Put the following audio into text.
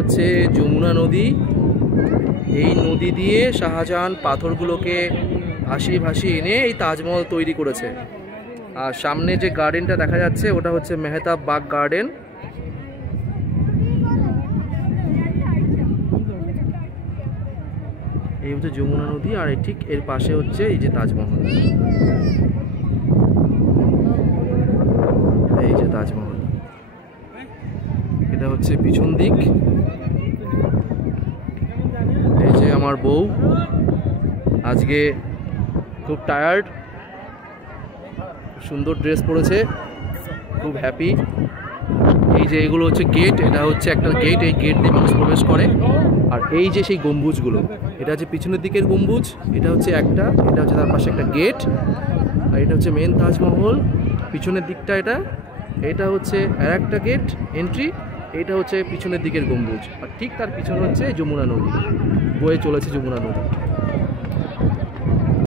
হচ্ছে যমুনা নদী। এই নদী দিয়ে শাহজাহান পাথরগুলোকে ভাসিয়ে ভাসিয়ে এনে এই তাজমহল তৈরি করেছে। আর সামনে যে গার্ডেনটা দেখা যাচ্ছে ওটা হচ্ছে মেহতাব বাগ গার্ডেন। এই হচ্ছে যমুনা নদী আর ঠিক এর পাশে হচ্ছে এই যে তাজমহল। এই যে তাজমহল, এটা হচ্ছে পিছন দিক। এই যে আমার বউ আজকে খুব টায়ার্ড, সুন্দর ড্রেস পরেছে, খুব হ্যাপি। এই যে এগুলো হচ্ছে গেট, এটা হচ্ছে একটা গেট, এই গেট দিয়ে মানুষ প্রবেশ করে। আর এই যে সেই গম্বুজগুলো, এটা হচ্ছে পিছনের দিকের গম্বুজ, এটা হচ্ছে একটা, এটা হচ্ছে তার পাশে একটা গেট। আর এটা হচ্ছে মেন তাজমহল পিছনের দিকটা, এটা হচ্ছে আর একটা গেট এন্ট্রি, এটা হচ্ছে পিছনের দিকের গম্বুজ। আর ঠিক তার পিছনে হচ্ছে যমুনা নদী, বয়ে চলেছে যমুনা নদী।